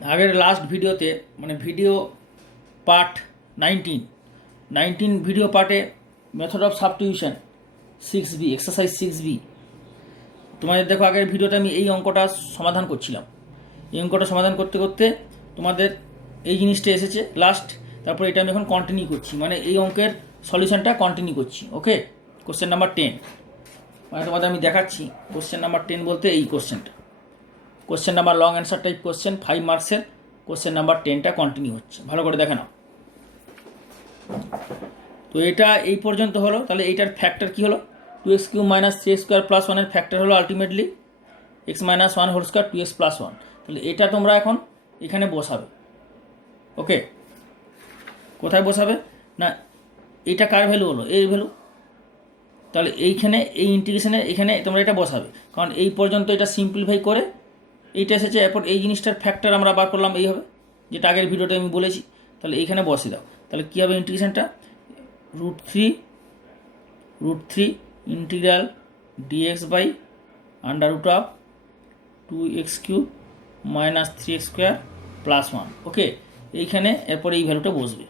আগের লাস্ট ভিডিওতে মানে ভিডিও পার্ট 19 ভিডিও পার্টে method of substitution 6B exercise 6B তোমাদের দেখো আগের ভিডিওতে আমি এই অঙ্কটা সমাধান করছিলাম। এই অঙ্কটা সমাধান করতে করতে তোমাদের এই জিনিসটা এসেছে লাস্ট, তারপর এটা আমি এখন কন্টিনিউ করছি, মানে এই অঙ্কের সলিউশনটা কন্টিনিউ করছি। ওকে, কোশ্চেন নাম্বার 10 মানে তোমাদের আমি দেখাচ্ছি। কোশ্চেন নাম্বার 10 বলতে এই কোশ্চেনটা, question number long answer type question 5 মার্কসের কোশ্চেন নাম্বার 10টা কন্টিনিউ হচ্ছে, ভালো করে দেখে নাও। তো এটা এই পর্যন্ত হলো। তাহলে এইটার ফ্যাক্টর কী হলো? 2x³ - 3x² + 1 এর ফ্যাক্টর হলো ultimately x - 1 whole square 2x + 1। তাহলে এটা তোমরা এখন এখানে বসাবে। ওকে, কোথায় বসাবে না, এটা কার ভ্যালু হলো? এর ভ্যালু। তাহলে এইখানে এই ইন্টিগ্রেশনে এখানে তোমরা এটা বসাবে, কারণ এই পর্যন্ত এটা সিম্পলিফাই করে এইটা এসেছে। এরপর এই জিনিসটার ফ্যাক্টর আমরা বার করলাম, এই হবে যেটা আগের ভিডিওতে আমি বলেছি। তাহলে এইখানে বসিয়ে দাও। তাহলে কী হবে ইন্টিগ্রেশনটা? √3 ইন্টিগ্রাল dx/√2x³ - 3x² + 1। ওকে, এইখানে এরপরে এই ভ্যালুটা বসবে।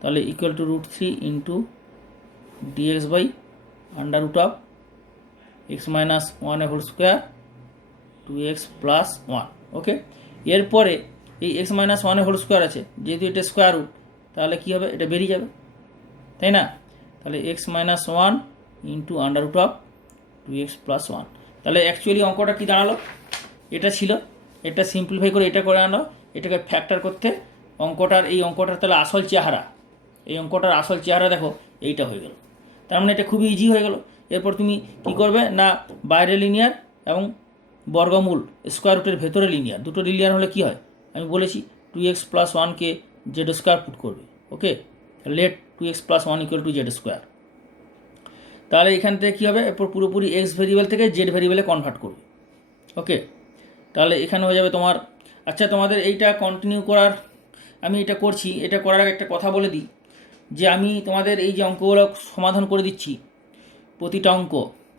তাহলে equal to √3 dx/√x - 1 whole square 2x + 1। Okay, এরপরে এই x - 1 হোল স্কোয়ার আছে, যেহেতু এটা স্কোয়ার রুট, তাহলে কী হবে? এটা বেরিয়ে যাবে, তাই না? তাহলে x - 1 √2x + 1। তাহলে অ্যাকচুয়ালি অঙ্কটা কী দাঁড়ালো? এটা ছিল, এটা সিম্পলিফাই করে এটা করে আনো, এটাকে ফ্যাক্টর করতে অঙ্কটার এই অঙ্কটার তাহলে আসল চেহারা, এই অঙ্কটার আসল চেহারা দেখো এইটা হয়ে গেল। তার মানে এটা খুবই ইজি হয়ে গেল। এরপর তুমি কি করবে না, বাইরে লিনিয়ার এবং বর্গমূল স্কোয়ার রুটের ভেতরে লিনিয়ার, দুটো লিনিয়ার হলে কি হয় আমি বলেছি, 2x + 1কে z² পুট করবে। ওকে, লেট 2x + 1 = z²। তাহলে এখান থেকে কী হবে? এরপর পুরোপুরি এক্স ভেরিয়েবল থেকে জেড ভেরিয়েবলে কনভার্ট করবে। ওকে, তাহলে এখানে হয়ে যাবে তোমার। আচ্ছা, তোমাদের এইটা কন্টিনিউ করার, আমি এটা করছি, এটা করার আগে একটা কথা বলে দিই যে আমি তোমাদের এই যে অঙ্কগুলো সমাধান করে দিচ্ছি প্রতিটা অঙ্ক,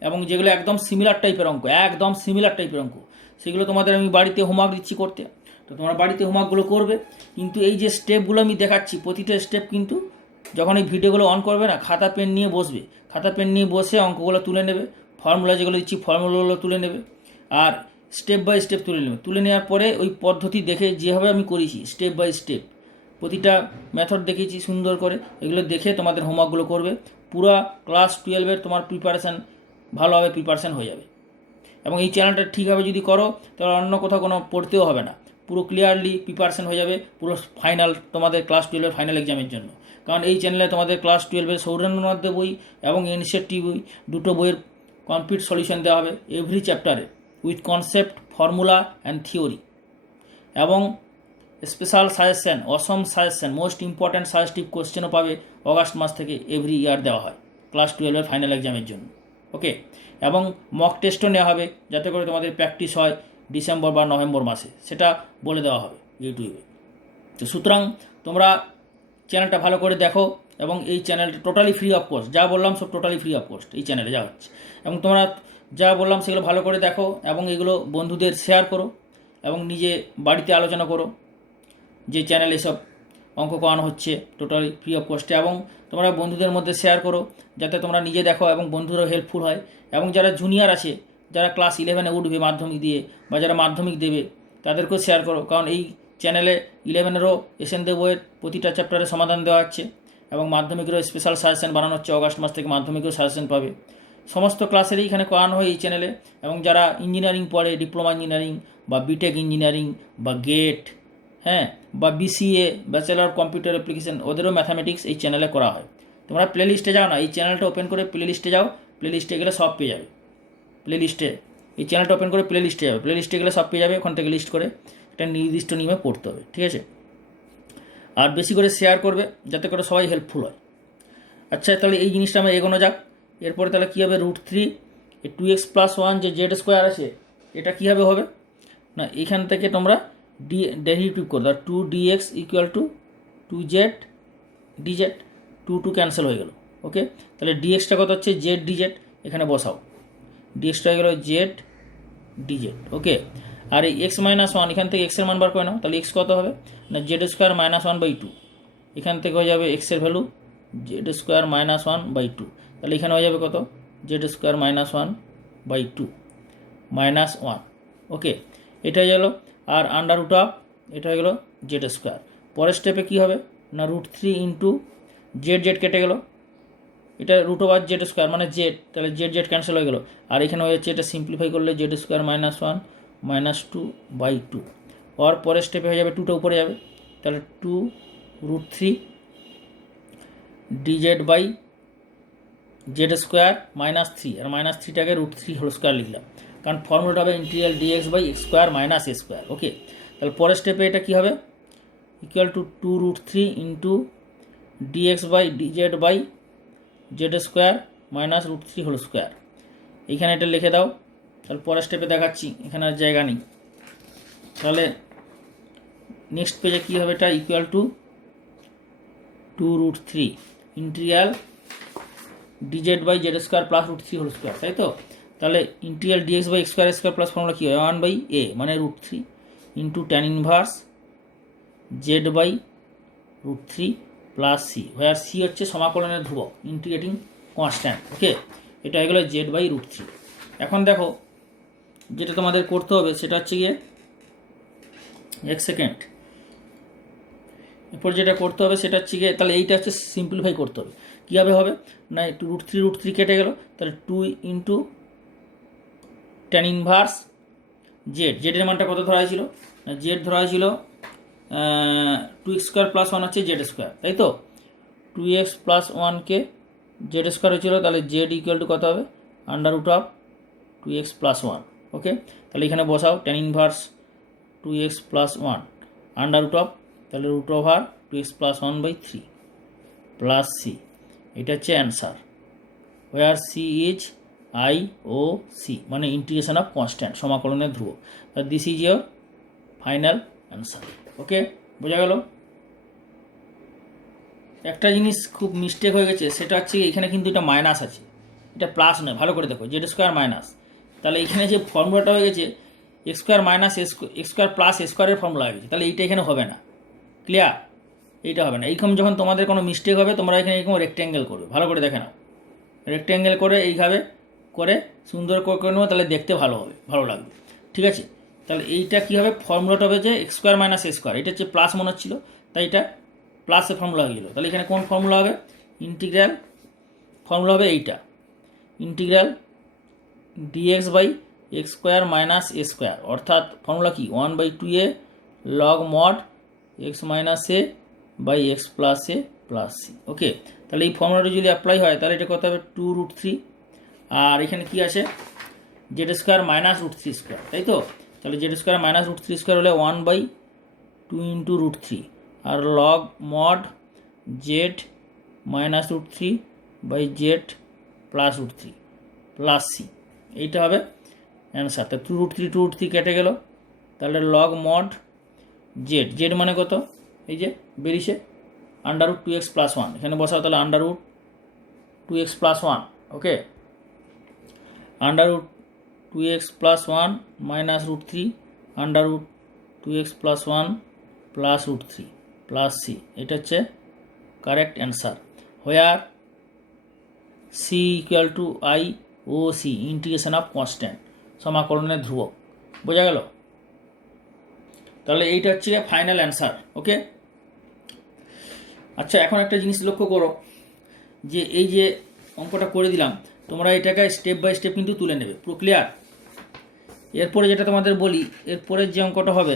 এবং যেগুলো একদম সিমিলার টাইপের অঙ্ক, একদম সিমিলার টাইপের অঙ্ক, সেগুলো তোমাদের আমি বাড়িতে হোমওয়ার্ক দিচ্ছি করতে। তো তোমরা বাড়িতে হোমওয়ার্কগুলো করবে, কিন্তু এই যে স্টেপগুলো আমি দেখাচ্ছি প্রতিটা স্টেপ কিন্তু যখন এই ভিডিওগুলো অন করবে না, খাতা পেন নিয়ে বসবে, খাতা পেন নিয়ে বসে অঙ্কগুলো তুলে নেবে, ফর্মুলা যেগুলো দিচ্ছি ফর্মুলাগুলো তুলে নেবে, আর স্টেপ বাই স্টেপ তুলে নেবে। তুলে নেওয়ার পরে ওই পদ্ধতি দেখে যেভাবে আমি করেছি স্টেপ বাই স্টেপ প্রতিটা মেথড দেখিয়েছি সুন্দর করে, এগুলো দেখে তোমাদের হোমওয়ার্কগুলো করবে। পুরো ক্লাস 12-এর তোমার প্রিপারেশান ভালোভাবে প্রিপারেশান হয়ে যাবে। এবং এই চ্যানেলটা ঠিকভাবে যদি করো তাহলে অন্য কোথাও কোনো পড়তেও হবে না, পুরো ক্লিয়ারলি প্রিপারেশান হয়ে যাবে পুরো ফাইনাল তোমাদের ক্লাস 12-এর ফাইনাল এক্সামের জন্য। কারণ এই চ্যানেলে তোমাদের ক্লাস 12-এর সৌরেন্দ্রনাথ বই এবং এনসিইআরটি বই, দুটো বইয়ের কমপ্লিট সলিউশন দেওয়া হবে এভরি চ্যাপ্টারে, with concept, formula and theory, এবং স্পেশাল সাজেশন, অসম সাজেশন, মোস্ট ইম্পর্ট্যান্ট সাজেস্টিভ কোশ্চেনও পাবে। অগাস্ট মাস থেকে এভরি ইয়ার দেওয়া হয় ক্লাস 12-এর ফাইনাল এক্সামের জন্য। ওকে, এবং মক টেস্টও নেওয়া হবে যাতে করে তোমাদের প্র্যাকটিস হয় ডিসেম্বর বা নভেম্বর মাসে, সেটা বলে দেওয়া হবে ইউটিউবে। তো সুতরাং তোমরা চ্যানেলটা ভালো করে দেখো, এবং এই চ্যানেলটা টোটালি ফ্রি অফ কস্ট, যা বললাম সব টোটালি ফ্রি অফ কস্ট এই চ্যানেলে যা হচ্ছে। এবং তোমরা যা বললাম সেগুলো ভালো করে দেখো, এবং এগুলো বন্ধুদের শেয়ার করো, এবং নিজে বাড়িতে আলোচনা করো যে চ্যানেলে এসব অঙ্ক করানো হচ্ছে টোটালি ফ্রি অফ কস্টে। এবং তোমরা বন্ধুদের মধ্যে শেয়ার করো যাতে তোমরা নিজে দেখো এবং বন্ধুরাও হেল্পফুল হয়। এবং যারা জুনিয়র আছে, যারা ক্লাস 11-এ উঠবে মাধ্যমিক দিয়ে, বা যারা মাধ্যমিক দেবে, তাদেরকেও শেয়ার করো, কারণ এই চ্যানেলে 11-এরও এসএন দে বইয়ের প্রতিটা চ্যাপ্টারে সমাধান দেওয়া হচ্ছে, এবং মাধ্যমিকেরও স্পেশাল সাজেশন বানানো হচ্ছে। অগাস্ট মাস থেকে মাধ্যমিকেও সাজেশন পাবে, সমস্ত ক্লাসেরই এখানে করানো হয় এই চ্যানেলে। এবং যারা ইঞ্জিনিয়ারিং পড়ে, ডিপ্লোমা ইঞ্জিনিয়ারিং বা বিটেক ইঞ্জিনিয়ারিং বা গেট, হ্যাঁ, বা BCA, bachelor of computer application, ওদেরও ম্যাথামেটিক্স এই চ্যানেলে করা হয়। তোমরা প্লে লিস্টে যাও না, এই চ্যানেলটা ওপেন করে প্লে লিস্টে যাও, প্লে লিস্টে গেলে সব পেয়ে যাবে। প্লে লিস্টে এই চ্যানেলটা ওপেন করে প্লে লিস্টে যাবে, প্লে লিস্টে গেলে সব পেয়ে যাবে। ওখান থেকে লিস্ট করে একটা নির্দিষ্ট নিয়মে পড়তে হবে, ঠিক আছে? আর বেশি করে শেয়ার করবে যাতে করে সবাই হেল্পফুল হয়। আচ্ছা, তাহলে এই জিনিসটা আমরা এগোনো যাক। এরপরে তাহলে কী হবে? √3 2x + 1 যে z² আছে, এটা কীভাবে হবে না, এখান থেকে তোমরা ডেরিভেটিভ করে দাও, 2dx = 2z dz, 2 ক্যান্সেল হয়ে গেল। ওকে, তাহলে ডিএক্সটা কত হচ্ছে? z dz, এখানে বসাও, ডিএক্সটা হয়ে গেল z dz। ওকে, আর এই এক্স মাইনাস ওয়ান এখান থেকে এক্সের মান বার করে নাও, তাহলে এক্স কত হবে না z square minus one by two, এখান থেকে হয়ে যাবে এক্সের value z square minus one by two, তাহলে এখানে হয়ে যাবে কত z square minus one by two minus one. Okay, এটা হয়ে গেলো। আর আন্ডার রুট অফ এটা হয়ে গেলো জেড স্কোয়ার। পরের স্টেপে কী হবে না root three into z z কেটে গেলো, এটা রুট ওভার জেড স্কোয়ার মানে জেড, তাহলে জেড জেড ক্যান্সেল হয়ে গেলো। আর এখানে হয়ে যাচ্ছে এটা সিম্পলিফাই করলে z square minus one minus two by two. আর পরের স্টেপে হয়ে যাবে টুটা উপরে যাবে, তাহলে two root three dz by z square minus three, আর মাইনাস থ্রিটাকে রুট থ্রি হোল স্কোয়ার লিখলাম, কারণ ফর্মুলাটা হবে integral dx by x square minus a square. Okay, তাহলে পরের স্টেপে এটা কী হবে equal to two root three into dx by dz by z square minus root three whole square. এইখানে এটা লিখে দাও, তাহলে পরের স্টেপে দেখাচ্ছি, এখানে আর জায়গা নেই। তাহলে নেক্সট পেজে কী হবে এটা equal to two root three integral dz by z square plus root three whole square, তাই তো। তাহলে integral dx by x square plus formula কী হয় ওয়ান বাই এ মানে root three into tan inverse z by root three plus c, আর c হচ্ছে সমাকলনের ধ্রুবক ইন্টিগ্রেটিং কনস্ট্যান্ট। ওকে, এটা হয়ে গেলো জেড বাই রুট থ্রি। এখন দেখো যেটা তোমাদের করতে হবে সেটা হচ্ছে গিয়ে এক সেকেন্ড, এরপর যেটা করতে হবে সেটা হচ্ছে গিয়ে তাহলে এইটা হচ্ছে সিম্পলিফাই করতে হবে। কীভাবে হবে না একটু রুট থ্রি কেটে গেল, তাহলে two into tan inverse z, জেডের মানটা কত ধরা হয়েছিল না জেড ধরা হয়েছিল two x square plus one হচ্ছে জেড স্কোয়ার, তাই তো। টু এক্স প্লাস ওয়ানকে জেড স্কোয়ার হয়েছিল, তাহলে জেড ইকুয়াল টু কত হবে under root of two x plus one. Okay, তাহলে এখানে বসাও tan inverse two x plus one under root of, তাহলে root over two x plus one by three plus c, এটা হচ্ছে answer. Where c is I O C মানে integration of constant সমাকলনের ধ্রুবক। This is your final answer. Okay, বোঝা গেল। একটা জিনিস খুব মিস্টেক হয়ে গেছে, সেটা হচ্ছে এখানে কিন্তু এটা মাইনাস আছে, এটা প্লাস নয়, ভালো করে দেখো জেড স্কোয়ার মাইনাস, তাহলে এখানে যে ফর্মুলাটা হয়ে গেছে x square minus x square plus a স্কোয়ারের ফর্মুলা হয়ে গেছে, তাহলে এইটা এখানে হবে না, ক্লিয়ার, এইটা হবে না। এইরকম যখন তোমাদের কোনো মিস্টেক হবে তোমরা এখানে এরকম রেক্ট্যাঙ্গেল করবে, ভালো করে দেখে নাও, রেক্ট্যাঙ্গেল করে এইভাবে করে সুন্দর করে নেবো, তাহলে দেখতে ভালো হবে, ভালো লাগবে, ঠিক আছে। তাহলে এইটা কী হবে ফর্মুলাটা হবে যে x square minus a square, এটা হচ্ছে প্লাস মনে হচ্ছিলো, তাই এটা প্লাসের ফর্মুলা হয়ে গেলো। তাহলে এখানে কোন ফর্মুলা হবে ইন্টিগ্রাল ফর্মুলা হবে এইটা integral dx by x square minus a square, অর্থাৎ ফর্মুলা কি one by two a log mod x minus a by x plus a plus c. Okay, তাহলে এই ফর্মুলাটা যদি অ্যাপ্লাই হয় তাহলে এটা কত হবে টু রুট থ্রি, আর এখানে কি আছে z square minus root three square, তাই তো। তাহলে z square minus root three square হলে one by two into root three আর log mod z minus root three by z plus root three plus c, এইটা হবে answer. তা two root three কেটে গেল, তাহলে লগ মড জেড, জেড মানে কত এই যে বেরিয়েছে under root two x plus one, এখানে বসাও, তাহলে under root two x plus one. Okay, under root two x plus one minus root three under root two x plus one plus root three plus c, এটা হচ্ছে correct answer. Where c equal to I O C integration of constant সমাকলনের ধ্রুবক, বোঝা গেল। তাহলে এইটা হচ্ছে final answer. ওকে, আচ্ছা এখন একটা জিনিস লক্ষ্য করো যে এই যে অঙ্কটা করে দিলাম তোমরা এটাকে স্টেপ বাই স্টেপ কিন্তু তুলে নেবে, পুরো ক্লিয়ার। এরপরে যেটা তোমাদের বলি এরপরের যে অঙ্কটা হবে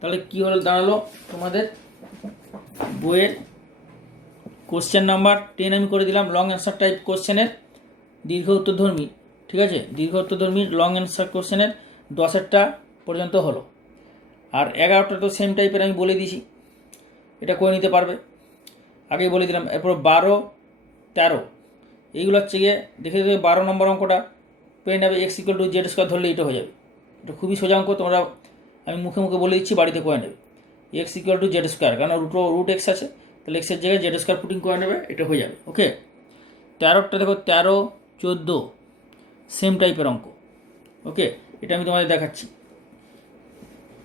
তাহলে কী হলো দাঁড়ালো তোমাদের বইয়ের কোশ্চেন নাম্বার 10 আমি করে দিলাম লং অ্যান্সার টাইপ কোশ্চেনের দীর্ঘ উত্তরধর্মী, ঠিক আছে, দীর্ঘ উত্তরধর্মী লং অ্যান্সার কোশ্চেনের 10টা পর্যন্ত হলো, আর 11টা তো সেম টাইপের আমি বলে দিয়েছি, এটা করে নিতে পারবে, আগেই বলে দিলাম। এরপর 12, 13 এইগুলো হচ্ছে গিয়ে দেখে দেবে 12 নম্বর অঙ্কটা পেয়ে নেবে x equal to z square ধরলে এটা হয়ে যাবে, এটা খুবই সোজা অঙ্ক, তোমরা আমি মুখে মুখে বলে দিচ্ছি বাড়িতে করে নেবে x equal to z square, কারণ রুট এক্স আছে, তাহলে এক্সের জায়গায় জেড স্কোয়ার পুটিং করে নেবে, এটা হয়ে যাবে। ওকে, 13টা দেখো 13, 14 সেম টাইপের অঙ্ক। ওকে, এটা আমি তোমাদের দেখাচ্ছি,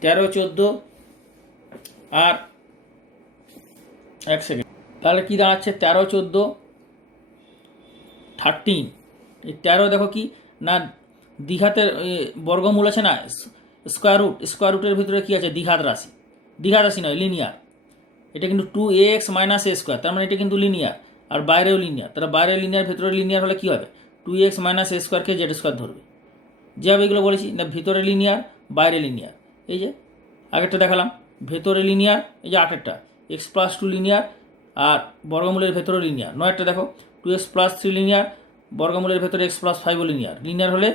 13, 14 আর 1 সেকেন্ড, তাহলে কি দাঁড়াচ্ছে 13, 14, 13। এই 13 দেখো কি না দ্বিঘাতের বর্গমূল আছে না, স্কোয়ার রুটের ভিতরে কি আছে দ্বিঘাত রাশি নয় লিনিয়ার। এটা কিন্তু 2ax মাইনাস এ স্কোয়ার, তার মানে এটা কিন্তু লিনিয়ার, আর বাইরেও লিনিয়ার। তাহলে বাইরে লিনিয়ার ভেতরে লিনিয়ার হলে কী হবে, 2x মাইনাস এ স্কোয়ারকে জেড স্কোয়ার ধরবে। যেভাবে এগুলো বলেছি না, ভিতরে লিনিয়ার বাইরে লিনিয়ার। এই যে আগেরটা দেখালাম ভেতরে লিনিয়ার, এই যে 8-এরটা x+2 লিনিয়ার আর বর্গমূলের ভেতরে লিনিয়ার। 9-এরটা দেখো 2x+3 লিনিয়ার, বর্গমূলের ভেতরে x+5 লিনিয়ার। লিনিয়ার হলে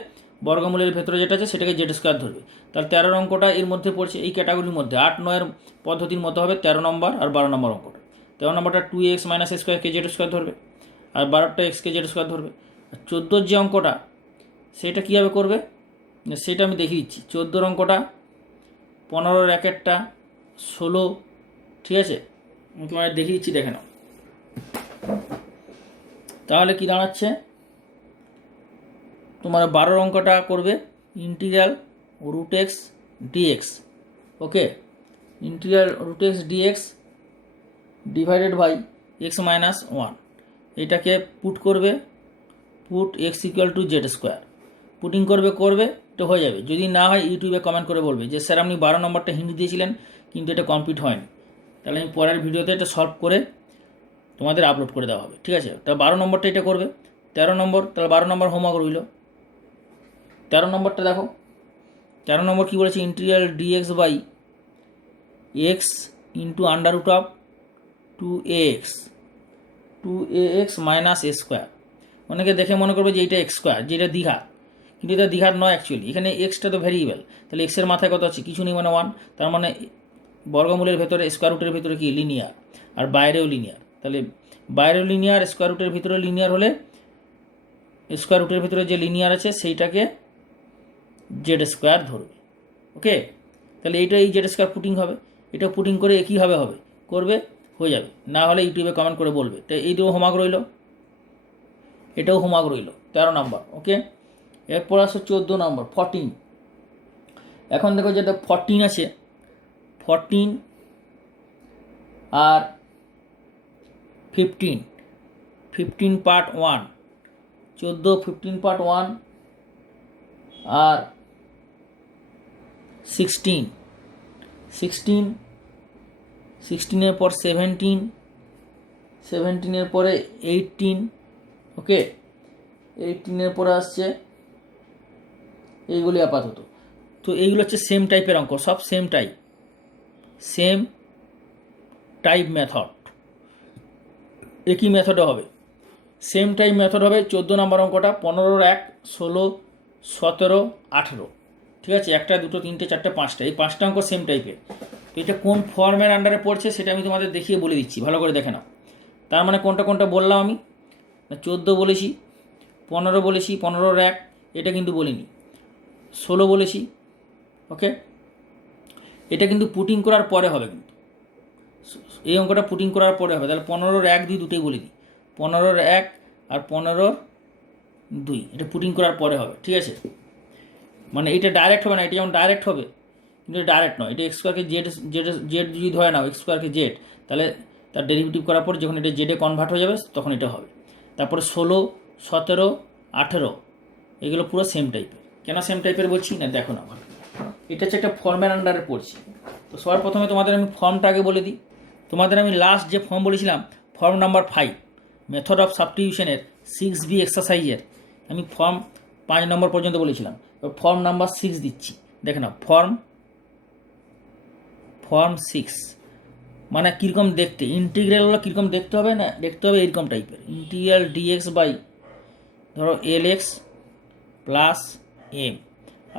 বর্গমূলের ভেতরে যেটা আছে সেটাকে জেড স্কোয়ার ধরবে। তাহলে 13 অঙ্কটা এর মধ্যে পড়ছে, এই ক্যাটাগরির মধ্যে। 8-9-এর পদ্ধতির মতো হবে 13 নম্বর আর 12 নম্বর অঙ্কটা। 13 নম্বরটা 2x মাইনাস এ স্কোয়ারকে জেড স্কোয়ার ধরবে, আর 12টা এক্সকে জেড স্কোয়ার ধরবে। আর 14 যে অঙ্কটা সেটা কীভাবে করবে সেটা আমি দেখিয়ে দিচ্ছি। 14 অঙ্কটা 15-এর 1-এরটা 16, ঠিক আছে, আমি তোমার দেখিয়ে দিচ্ছি, দেখে নাও। তাহলে কি দাঁড়াচ্ছে, তোমার 12 অঙ্কটা করবে integral root x dx. Okay, integral root x dx divided by x minus 1। এটাকে পুট করবে, put x equal to z square. Putting করবে তো হয়ে যাবে। যদি না হয় ইউটিউবে কমেন্ট করে বলবে যে স্যার আপনি 12 নম্বরটা হিন্দি দিয়েছিলেন কিন্তু এটা কমপ্লিট হয়নি। তাহলে আমি পরের ভিডিওতে এটা সলভ করে তোমাদের আপলোড করে দেওয়া হবে, ঠিক আছে। তাহলে 12 নম্বরটা এটা করবে। 13 নম্বর, তাহলে 12 নম্বর হোমওয়ার্ক রইল। 13 নম্বরটা দেখো, 13 নম্বর কী বলেছে, integral dx by x into under root of 2ax minus a square. অনেকে দেখে মনে করবে যে এইটা এক্স স্কোয়ার, যেটা দ্বিঘাত, কিন্তু এটা দ্বিঘাত নয় অ্যাকচুয়ালি। এখানে এক্সটা তো ভ্যারিয়েবল, তাহলে এক্সের মাথায় কত আছে, কিছু নেই, মানে 1। তার মানে বর্গমূলের ভেতরে স্কোয়ার রুটের ভেতরে কি লিনিয়ার, আর বাইরেও লিনিয়ার। তাহলে বাইরেও লিনিয়ার, স্কোয়ার রুটের ভিতরে লিনিয়ার হলে স্কোয়ার রুটের ভিতরে যে লিনিয়ার আছে সেইটাকে জেড স্কোয়ার ধরবে। ওকে, তাহলে এইটা এই জেড স্কোয়ার পুটিং হবে, এটা পুটিং করে কীভাবে হবে করবে, হয়ে যাবে। না হলে ইউটিউবে কমেন্ট করে বলবে। তো এইটাও হোমওয়ার্ক রইল, এটাও হোমওয়ার্ক রইল 13 নম্বর। ওকে, এরপর আসো 14 নম্বর 14। এখন দেখো যেটা 14 আছে, 14 আর 15 পার্ট 1, 14 15 পার্ট 1 আর 16-এর পর 17-এর পরে 18। ওকে, 18-এর পরে আসছে এইগুলি আপাতত। তো এইগুলো হচ্ছে সেম টাইপের অঙ্ক, সব সেম টাইপ মেথড, একই মেথডে হবে, সেম টাইপ মেথড হবে। 14 নম্বর অঙ্কটা 15-এর 1, 16, 17, 18, ঠিক আছে। 1, 2, 3, 4, 5টা, এই 5টা অঙ্ক সেম টাইপের। তো এটা কোন ফর্মের আন্ডারে পড়ছে সেটা আমি তোমাদের দেখিয়ে বলে দিচ্ছি, ভালো করে দেখে নাও। তার মানে কোনটা বললাম আমি, 14 বলেছি, 15 বলেছি, 15-এর 1 এটা কিন্তু বলিনি, 16 বলেছি। ওকে, এটা কিন্তু পুটিং করার পরে হবে, কিন্তু এই অঙ্কটা পুটিং করার পরে হবে। তাহলে 15-এর 1, 2 দুটোই বলে দিই, 15-এর 1 আর 15-এর 2 এটা পুটিং করার পরে হবে, ঠিক আছে। মানে এটা ডাইরেক্ট হবে না, এটা যেমন ডাইরেক্ট হবে কিন্তু এটা ডাইরেক্ট নয়। এটা এক্স স্কোয়ারকে জেড যদি ধরে নাও, এক্স স্কোয়ারকে জেড, তাহলে তার ডেরিভেটিভ করার পর যখন এটা জেডে কনভার্ট হয়ে যাবে তখন এটা হবে। তারপরে 16, 17, 18 এগুলো পুরো সেম টাইপের। কেন সেম টাইপের বলছি না, দেখো না, এটা হচ্ছে একটা ফর্মের আন্ডারে পড়ছি। তো সবার প্রথমে তোমাদের আমি ফর্মটা আগে বলে দিই। তোমাদের আমি লাস্ট যে ফর্ম বলেছিলাম, ফর্ম নাম্বার 5 মেথড অফ সাবস্টিটিউশনের 6B এক্সারসাইজের, আমি ফর্ম 5 নম্বর পর্যন্ত বলেছিলাম। ফর্ম নাম্বার 6 দিচ্ছি, দেখে নাও। ফর্ম 6 মানে কীরকম দেখতে, ইন্টিগ্রালগুলো কীরকম দেখতে হবে না, দেখতে হবে এইরকম টাইপের। ইন্টিগ্রাল ডিএক্স বাই ধরো LX plus M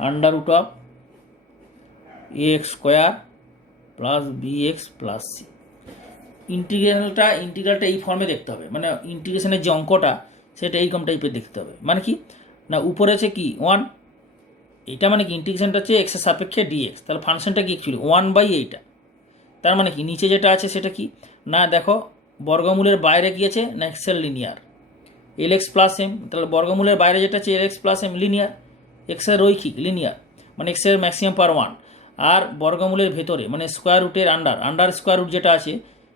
under root of AX square plus BX plus C। ইন্টিগ্রালটা এই ফর্মে দেখতে হবে, মানে ইন্টিগ্রেশনের যে অঙ্কটা সেটা এইরকম টাইপের দেখতে হবে। মানে কি না, উপরে আছে কি 1, এটা মানে কি ইন্টিগ্রেশনটা হচ্ছে এক্সের সাপেক্ষে ডিএক্স, তাহলে ফাংশনটা কি অ্যাকচুয়ালি 1/এইটা। তার মানে কি নিচে যেটা আছে সেটা কি না, দেখো বর্গমূলের বাইরে কি আছে না, এক্সের লিনিয়ার LX প্লাস M, তাহলে বর্গমূলের বাইরে যেটা আছে LX প্লাস M লিনিয়ার, এক্সের রৈখিক লিনিয়ার, মানে এক্সের ম্যাক্সিমাম পাওয়ার 1 আর বর্গমূলের ভেতরে মানে স্কোয়ার রুটের আন্ডার স্কোয়ার রুট যেটা আছে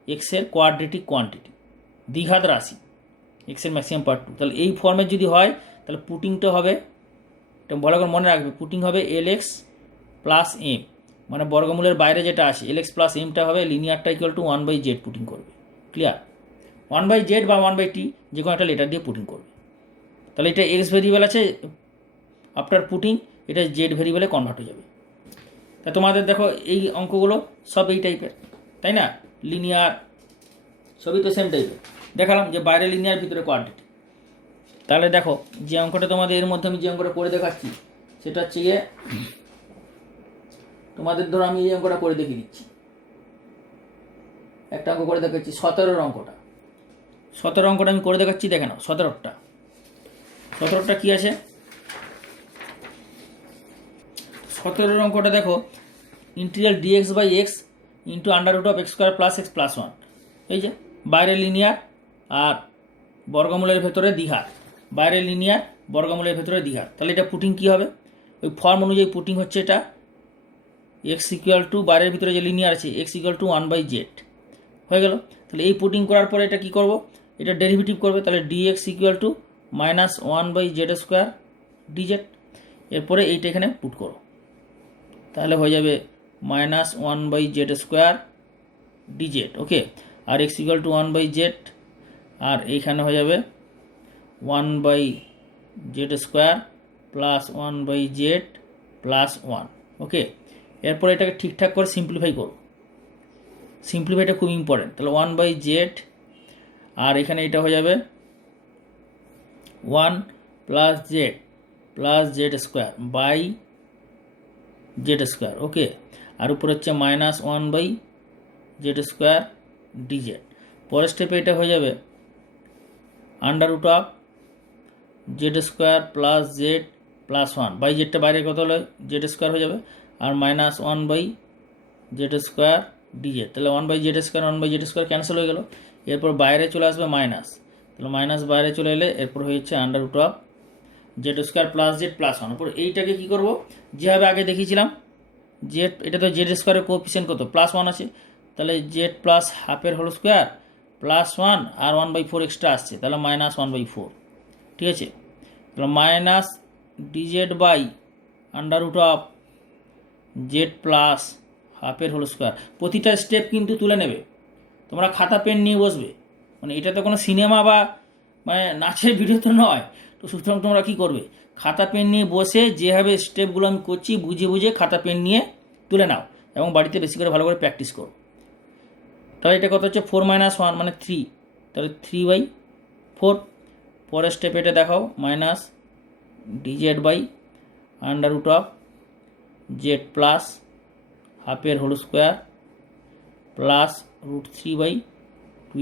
এক্সের কোয়াড্রেটিক কোয়ান্টিটি, দ্বিঘাত রাশি, এক্সের ম্যাক্সিমাম পাওয়ার 2। তাহলে এই ফর্মের যদি হয় তাহলে পুটিংটা হবে, এটা ভালো করে মনে রাখবে, পুটিং হবে এলএক্স প্লাস এম, মানে বর্গমূলের বাইরে যেটা আছে এলএক্স প্লাস এমটা হবে লিনিয়ারটা ইকুয়াল টু 1/z পুটিং করবে। ক্লিয়ার? 1/z বা 1/t যে কোনো একটা লেটার দিয়ে পুটিং করবে। তাহলে এটা এক্স ভেরিয়েবল আছে, আফটার পুটিং এটা জেড ভেরিয়েবলে কনভার্ট হয়ে যাবে। তা তোমাদের দেখো এই অঙ্কগুলো সব এই টাইপের, তাই না? লিনিয়ার সবই তো সেম টাইপের। দেখালাম যে বাইরে লিনিয়ার ভিতরে কোয়াড্রেটিক। তাহলে দেখো যে অঙ্কটা তোমাদের এর মধ্যে আমি যে অঙ্কটা করে দেখাচ্ছি সেটা হচ্ছে গিয়ে, তোমাদের ধরো আমি এই অঙ্কটা করে দেখিয়ে দিচ্ছি, একটা অঙ্ক করে দেখাচ্ছি 17 অঙ্কটা। 17 অঙ্কটা আমি করে দেখাচ্ছি, দেখে নাও 17টা কী আছে। 17 অঙ্কটা দেখো, integral dx by x into under root of x square plus x plus 1। এই যে বাইরে লিনিয়ার আর বর্গমূলের ভেতরে দ্বিঘাত, বাইরে লিনিয়ার বর্গমূলের ভেতরে দ্বিঘাত। তাহলে এটা পুটিং কী হবে? ওই ফর্ম অনুযায়ী পুটিং হচ্ছে এটা এক্স ইকুয়াল টু বাইরের ভিতরে যে লিনিয়ার আছে এক্স ইকুয়াল টু 1/z হয়ে গেল। তাহলে এই পুটিং করার পরে এটা কী করব? এটা ডেরিভেটিভ করবে, তাহলে dx equal to -1/z square dz. এরপরে এইটা এখানে পুট করো, তাহলে হয়ে যাবে -1/z স্কোয়ার ডিজেড। ওকে, আর এক্স ইকুয়াল টু 1/z, আর এইখানে হয়ে যাবে 1/z square plus 1/z plus 1। ওকে, এরপর এটাকে ঠিকঠাক করে সিম্পলিফাই করো, সিম্পলিফাইটা খুব ইম্পর্টেন্ট। তাহলে 1/z, আর এখানে এটা হয়ে যাবে 1 + z square by z square. Okay, আর উপর হচ্ছে -1/z স্কোয়ার ডিজেড। পরের স্টেপে এটা হয়ে যাবে under root of z square plus z plus 1 by জেডটা বাইরে কত হলো জেড স্কোয়ার হয়ে যাবে, আর -1/z স্কোয়ার ডিজেড। তাহলে 1/z square 1/z square cancel হয়ে গেল। এরপর বাইরে চলে আসবে মাইনাস, তাহলে মাইনাস বাইরে চলে এলে এরপর হচ্ছে under root of z square plus z plus 1। এরপর এইটাকে কী করবো, যেভাবে আগে দেখিয়েছিলাম জেড, এটা তো জেড স্কোয়ারের কোএফিসিয়েন্ট কত +1 আছে, তাহলে জেড প্লাস হাফের হোল স্কোয়ার প্লাস 1 আর 1/4 এক্সট্রা আসছে, তাহলে -1/4। ঠিক আছে, তাহলে minus dz by under root of z plus হাফের হোল স্কোয়ার। প্রতিটা স্টেপ কিন্তু তুলে নেবে, তোমরা খাতা পেন নিয়ে বসবে, মানে এটা তো কোনো সিনেমা বা মানে নাচের ভিডিও তো নয়। তো সুতরাং তোমরা কী করবে, খাতা পেন নিয়ে বসে যেভাবে স্টেপগুলো আমি করছি বুঝে বুঝে খাতা পেন নিয়ে তুলে নাও এবং বাড়িতে বেশি করে ভালো করে প্র্যাকটিস করো। তাহলে এটা কত হচ্ছে 4 - 1 মানে 3, তাহলে 3/4। পরের স্টেপ এটা দেখাও minus dz by under root of z plus হাফের হোল স্কোয়ার প্লাস √3/2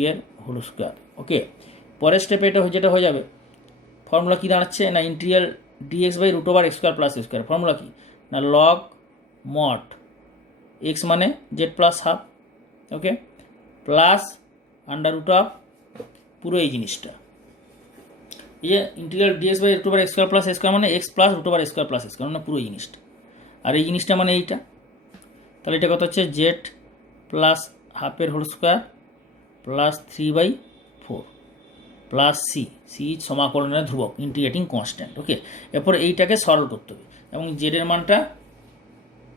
এর হোল স্কোয়ার। ওকে, পরের স্টেপে এটা যেটা হয়ে যাবে, ফর্মুলা কী দাঁড়াচ্ছে না integral dx by √x square plus x square. Formula কী না লগ মড এক্স মানে z plus half, okay, plus under root of পুরো এই জিনিসটা, এই যে integral dx by √x square plus x square মানে x plus √x square plus x square মানে পুরো এই জিনিসটা, আর এই জিনিসটা মানে এইটা। তাহলে এটা কত হচ্ছে জেড প্লাস হাফের whole square plus 3/4 plus c সমাকলনের ধ্রুবক ইন্টিগ্রেটিং কনস্ট্যান্ট। ওকে, এরপর এইটাকে সরল করতে হবে এবং জেডের মানটা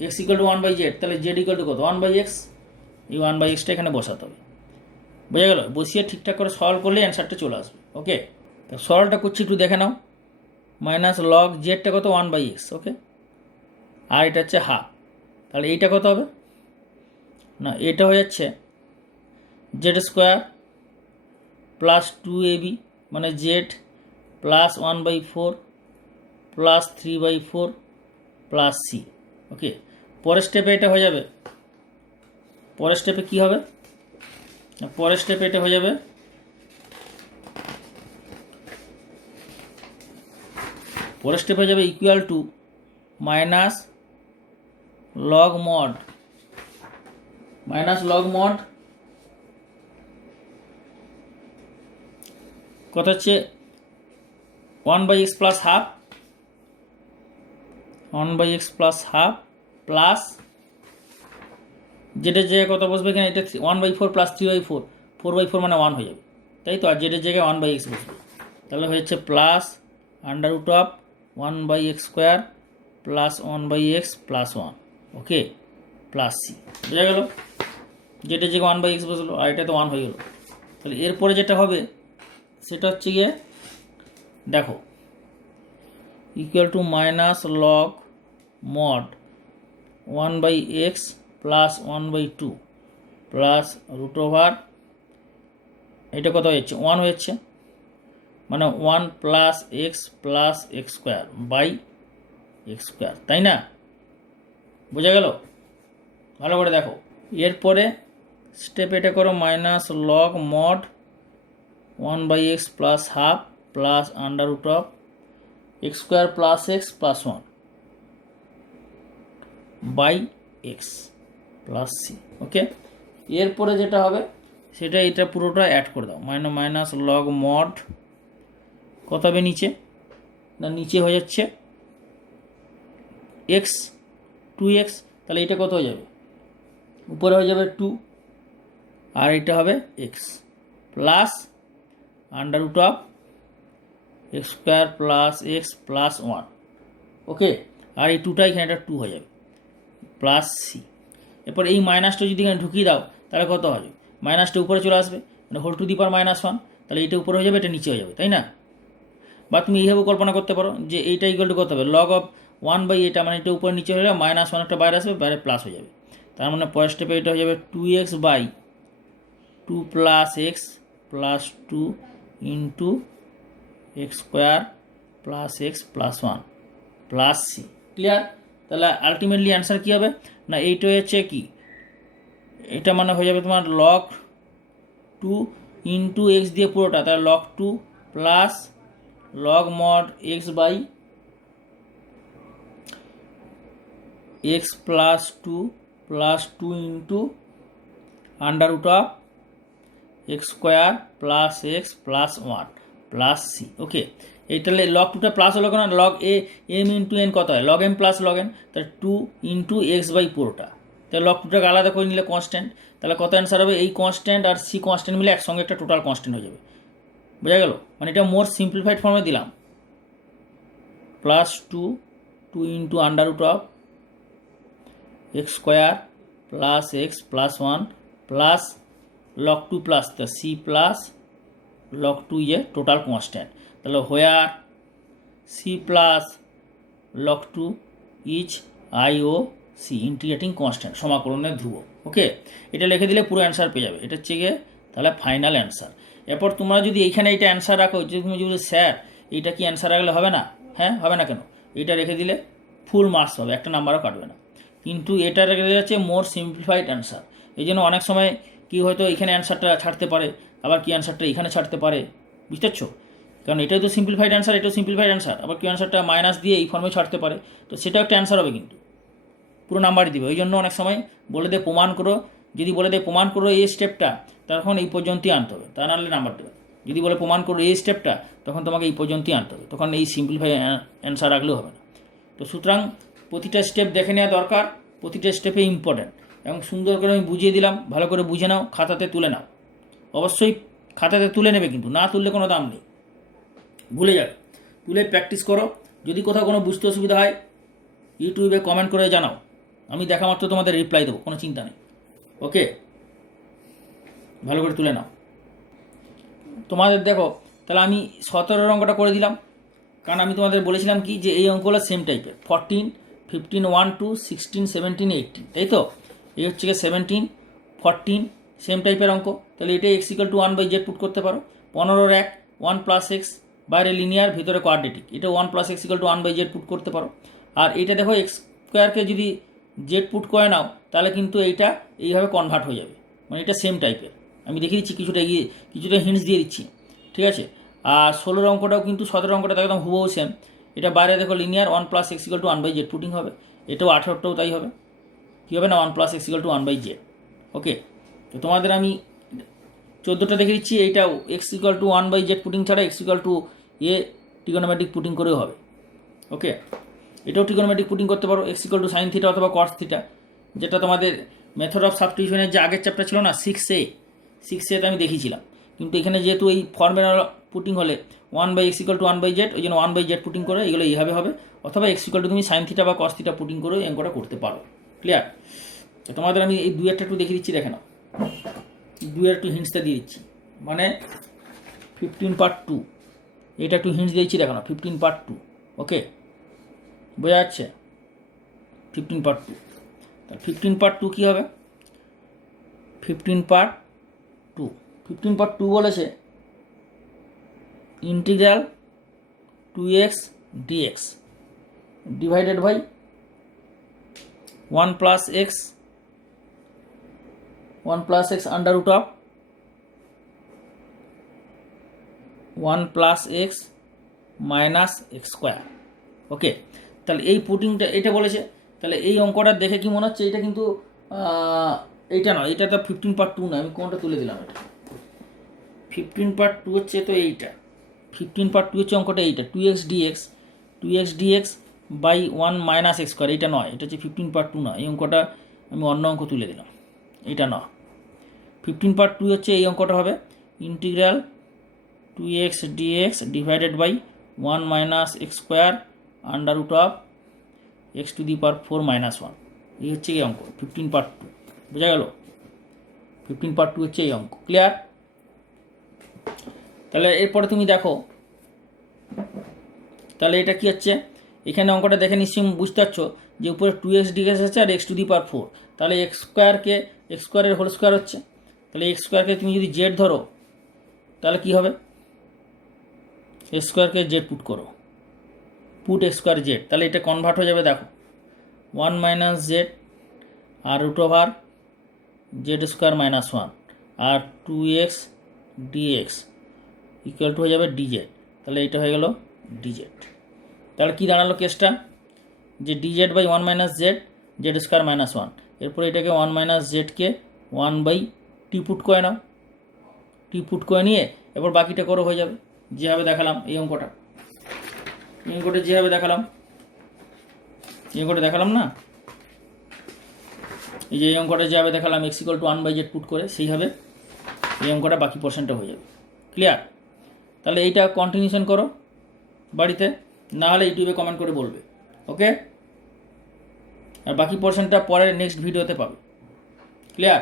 এক্স ইকুয়াল টু 1/z, তাহলে জেড ইকুয়াল টু কত 1/x, এই 1/xটা এখানে বসাতে হবে। বোঝা গেল? বসিয়ে ঠিকঠাক করে সলভ করলে অ্যান্সারটা চলে আসবে। ওকে, তো সরলটা করছি একটু দেখে নাও, মাইনাস লগ জেডটা কত 1/x, ওকে, আর এটা হচ্ছে হাফ, তাহলে এইটা কত হবে না এটা হয়ে যাচ্ছে জেড স্কোয়ার প্লাস 2ab মানে z plus 1/4 plus 3/4 plus c. Okay, পরের স্টেপে এটা হয়ে যাবে, পরের স্টেপে কী হবে, পরের স্টেপে এটা হয়ে যাবে পরের স্টেপ হয়ে যাবে equal to minus log mod কত হচ্ছে 1/x প্লাস হাফ প্লাস জেডের জায়গায় কত বসবে এখানে? এটা 1/4 প্লাস 3/4, 4/4 মানে 1 হয়ে যাবে, তাই তো। আর জেডের জায়গায় 1/x বসবে, তাহলে হয়েছে plus under root of 1/x² plus 1/x plus 1, okay, plus c. বোঝা গেল? জেডের জায়গায় 1/x বসলো, আর এটা তো 1 হয়ে গেল। তাহলে এরপরে যেটা হবে সেটা হচ্ছে গিয়ে দেখো, equal to minus log mod 1/x plus 1/2 plus root over, এটা কত হচ্ছে? 1 হচ্ছে, মানে 1 plus x plus x² by x², তাই না? বোঝা গেল? ভালো করে দেখো। এরপরে স্টেপ এটা করো, minus log mod 1/x plus half plus under root of x² plus x plus 1 by x plus c, okay. এরপরে যেটা হবে সেটা এটা পুরোটা অ্যাড করে দাও, মাইনাস লগ মড কত হবে নিচে? না, নিচে হয়ে যাচ্ছে এক্স 2x, তাহলে এটা কত হয়ে যাবে? উপরে হয়ে যাবে 2, আর এটা হবে x plus under root of x² plus x plus 1, okay. আর এই 2টা এখানে একটা 2 হয়ে যাবে, প্লাস সি। এরপর এই মাইনাসটা যদি এখানে ঢুকিয়ে দাও তাহলে কত হবে? মাইনাসটা উপরে চলে আসবে, মানে হোল টু দি পাওয়ার -1, তাহলে এটা উপরে হয়ে যাবে, এটা নিচে হয়ে যাবে, তাই না? বা তুমি এইভাবে কল্পনা করতে পারো যে এইটা ইকুয়াল টু কত হবে? লগ অফ 1/, এটা মানে এটা উপরে নিচে হয়ে যাবে, -1 একটা বাইরে আসবে, বাইরে প্লাস হয়ে যাবে। তার মানে পরের স্টেপে এটা হয়ে যাবে 2x by 2 plus x plus 2 into x² plus x plus 1 plus c. Clear? তাহলে আলটিমেটলি অ্যান্সার কী হবে? না, এইটা হচ্ছে কি, এটা মানে হয়ে যাবে তোমার লগ 2 ইন্টু এক্স দিয়ে পুরোটা, তাহলে log 2 plus log mod x by x plus 2 plus 2 into under root of x² plus x plus 1 plus c, okay. এইটালে লগ 2টা প্লাস হলো কেন? লগ এম ইন্টু এন কত হয়? Log m plus log n, তাহলে 2 into x by পুরোটা, তাহলে log 2টাকে আলাদা করে নিলে কনস্ট্যান্ট, তাহলে কত অ্যান্সার হবে? এই কনস্ট্যান্ট আর সি কনস্ট্যান্ট মিলে একসঙ্গে একটা টোটাল কনস্ট্যান্ট হয়ে যাবে। বোঝা গেল? মানে এটা মোর সিম্পলিফাইড ফর্মে দিলাম, plus 2 into under root of x² plus x plus 1 plus log 2 plus the c plus log 2 ইয়ে টোটাল কনস্ট্যান্ট, তাহলে where c plus log 2 is IOC integrating constant, সমাকলনের ধ্রুবক, ওকে। এটা লিখে দিলে পুরো অ্যান্সার পেয়ে যাবে। এটা হচ্ছে গিয়ে তাহলে ফাইনাল অ্যান্সার। এরপর তোমরা যদি এইখানে এইটা অ্যান্সার রাখো, যে তুমি যদি স্যার এইটা কি অ্যান্সার রাখলে হবে না? হ্যাঁ, হবে না কেন? এইটা রেখে দিলে ফুল মার্কস হবে, একটা নাম্বারও কাটবে না। কিন্তু এটা রেখে দিলে হচ্ছে মোর সিম্পলিফাইড অ্যান্সার। এই জন্য অনেক সময় কি হয়তো এখানে অ্যান্সারটা ছাড়তে পারে, আবার কি অ্যান্সারটা এখানে ছাড়তে পারে, বুঝতে পারছো? কারণ এটাই তো সিম্পলিফাইড অ্যান্সার, এটাও সিম্পলিফাইড অ্যান্সার, আবার কি অ্যান্সারটা মাইনাস দিয়ে এই ফর্মে ছাড়তে পারে, তো সেটাও একটা অ্যান্সার হবে, কিন্তু পুরো নাম্বারই দিবে। ওই জন্য অনেক সময় বলে দে প্রমাণ করো, যদি বলে দে প্রমাণ করো এই স্টেপটা, তখন এই পর্যন্তই আনতে হবে, তা নাহলে নাম্বার দেবে। যদি বলে প্রমাণ করো এই স্টেপটা, তখন তোমাকে এই পর্যন্তই আনতে হবে, তখন এই সিম্পলিফাই অ্যান্সার রাখলেও হবে না। তো সুতরাং প্রতিটা স্টেপ দেখে নেওয়া দরকার, প্রতিটা স্টেপে ইম্পর্ট্যান্ট, এবং সুন্দর করে আমি বুঝিয়ে দিলাম, ভালো করে বুঝে নাও, খাতাতে তুলে নাও। অবশ্যই খাতাতে তুলে নেবে, কিন্তু না তুললে কোনো দাম নেই, ভুলে যাবে। তুলে প্র্যাকটিস করো। যদি কোথাও কোনো বুঝতে অসুবিধা হয় ইউটিউবে কমেন্ট করে জানাও, আমি দেখা মাত্র তোমাদের রিপ্লাই দেবো, কোনো চিন্তা নেই, ওকে। ভালো করে তুলে নাও। তোমাদের দেখো, তাহলে আমি 17 অঙ্কটা করে দিলাম, কারণ আমি তোমাদের বলেছিলাম কি যে এই অঙ্কগুলো সেম টাইপের, 14, 15, 1, 2, 16, 17, 18, তাই তো। এই হচ্ছে গিয়ে 17, 14 সেম টাইপের অঙ্ক। তাহলে এটা x = 1/z পুট করতে পারো। 15-এর 1, 1 + x, বাইরে লিনিয়ার, ভিতরে কোয়াড্রেটিক, এটা 1 + x = 1/z পুট করতে পারো। আর এটা দেখো x² যদি z পুট করে নাও, তাহলে কিন্তু এইটা এইভাবে কনভার্ট হয়ে যাবে, মানে এটা সেম টাইপের। আমি দেখিয়ে দিচ্ছি, কিছুটা হিন্টস দিয়ে দিচ্ছি, ঠিক আছে। আর 16 অঙ্কটাও কিন্তু 17 অঙ্কটা একদম হুবহু সেম। এটা বাইরে দেখো লিনিয়ার, 1 + x = 1/z পুটিং হবে। এটাও 18টাও তাই হবে, কী হবে না, 1 + x = 1/z, ওকে। তো তোমাদের আমি 14টা দেখে দিচ্ছি, এইটাও x = 1/z পুটিং ছাড়া x = a ট্রিগোনোমেট্রিক পুটিং করেও হবে, ওকে। এটাও ট্রিগোনোমেট্রিক পুটিং করতে পারো, x = sin θ অথবা cos θ, যেটা তোমাদের মেথড অফ সাবস্টিটিউশনের যে আগের চ্যাপ্টার ছিল না 6A তে আমি দেখিয়েছিলাম, কিন্তু এখানে যেহেতু এই ফর্মুলা পুটিং হলে 1/x=1/z, ওই জন্য 1/z পুটিং করে এগুলো এইভাবে হবে, অথবা x= তুমি সাইন থিটা বা কস থিটা পুটিং করে এই অঙ্কটা করতে পারো। ক্লিয়ার? তো তোমাদের আমি এই 2-এরটা একটু দেখিয়ে দিচ্ছি, দেখে নাও। 2-এর একটু হিন্টসটা দিয়ে দিচ্ছি, মানে 15 পার্ট 2, এটা একটু হিন্টস দিয়েছি, দেখো না 15 পার্ট 2। ওকে, বোঝা যাচ্ছে? 15 পার্ট 2, তাহলে 15 পার্ট 2 কী হবে? 15 পার্ট 2 বলেছে integral 2x dx divided by 1 plus x under root of 1 plus x minus x square. Okay, তাহলে এই পুটিংটা এটা বলেছে, তাহলে এই অঙ্কটা দেখে কি মনে হচ্ছে? এটা কিন্তু এইটা নয়, এটা তো 15 পার্ট 2 নয়, আমি কোনটা তুলে দিলাম? এটা 15 পার্ট 2 হচ্ছে তো এইটা, 15 পার্ট 2 হচ্ছে অঙ্কটা এইটা, 2x dx by 1 minus x square. এটা নয়, এটা হচ্ছে 15 পার্ট 2 নয়, এই অঙ্কটা আমি অন্য অঙ্ক তুলে দিলাম, এটা নয়। 15 পার্ট 2 হচ্ছে এই অঙ্কটা হবে integral 2x dx divided by 1 minus x square under root of x⁴ minus 1। এই হচ্ছে এই অঙ্ক 15 পার্ট 2, বোঝা গেল? 15 পার্ট 2 হচ্ছে এই অঙ্ক। ক্লিয়ার? তাহলে এরপরে তুমি দেখো, তাহলে এটা কি হচ্ছে? এখানে অঙ্কটা দেখে নিশ্চয়ই বুঝতে পারছো যে উপরে 2x dx আছে আর x⁴, তাহলে এক্স স্কোয়ারের হোল স্কোয়ার হচ্ছে, তাহলে এক্স স্কোয়ারকে তুমি যদি জেড ধরো তাহলে কি হবে? এক্স স্কোয়ারকে জেড পুট করো, পুট এক্স স্কোয়ার জেড, তাহলে এটা কনভার্ট হয়ে যাবে, দেখো 1 মাইনাস জেড আর root over z square minus 1 আর 2x dx ইকুয়াল টু হয়ে যাবে ডিজেড, তাহলে এটা হয়ে গেল ডিজেড। তাহলে কি দাঁড়ালো কেসটা? যে dz by 1 minus z square minus 1, এরপরে এটাকে 1 মাইনাস জেডকে 1/t পুট করে নাও, টি পুট করে নিয়ে এবার বাকিটা করো, হয়ে যাবে যেভাবে দেখালাম এই অঙ্কটা, যেভাবে দেখালাম, এই অঙ্কটা দেখালাম না, এই যে এই অঙ্কটা যেভাবে দেখালাম x=1/z পুট করে, সেইভাবে এই অঙ্কটা বাকি পোর্শনটা হয়ে যাবে। ক্লিয়ার? তাহলে এইটা কন্টিনিউশন করো বাড়িতে, না হলে ইউটিউবে কমেন্ট করে বলবে। ওকে, আর বাকি পোর্শনটা পরের নেক্সট ভিডিওতে পাবে। ক্লিয়ার?